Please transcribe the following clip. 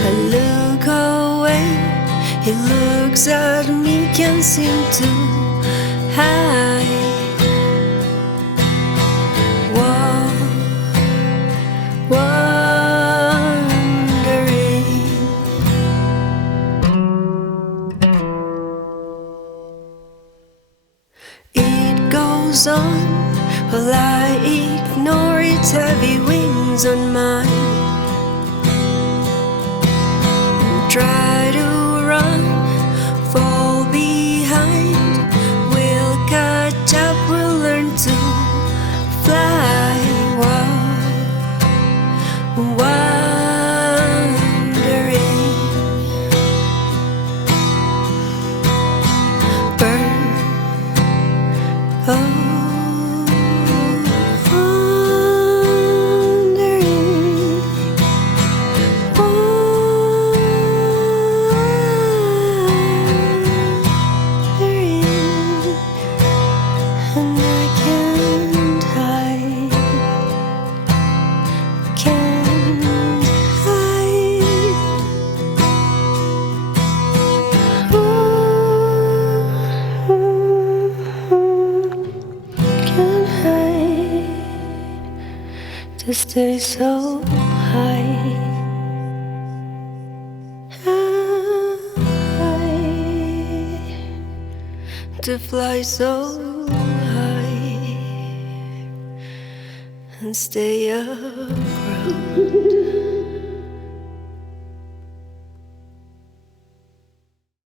I look away, he looks at me, can't seem to hide. Wondering. It goes on, while I ignore its heavy wings on mine. Try to run, fall behind. We'll catch up, we'll learn to fly. Wandering. Bird, and I can't hide, can't hide. Can't hide to stay so high, high, to fly so high and stay around.